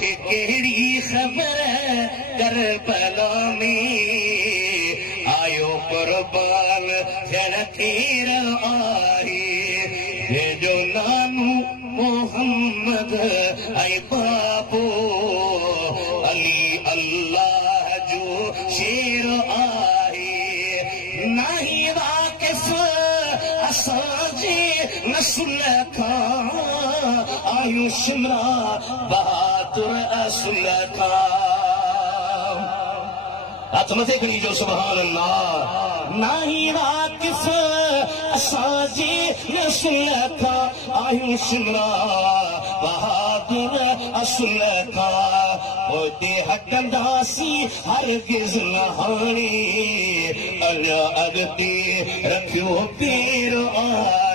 तोखे केड़ी खबर करबला में आयो कुर्बान थियण तीर आहे जो नानू मोहम्मद ऐं बाबो अली अल्लाह जो शेर आहे नाही वाकिफ़ असांजे नस्ल खां आयूं शिमरा बहादुर असुल खां हथ मथे खणी जो सुभान अल्लाह नाही वाकिफ़ असांजे नस्ल खां आयूं शिमरा बहादुर असुल खां ओते हटंदासीं हरगिज़ न हाणे अञा अॻिते रखियो पेर आहे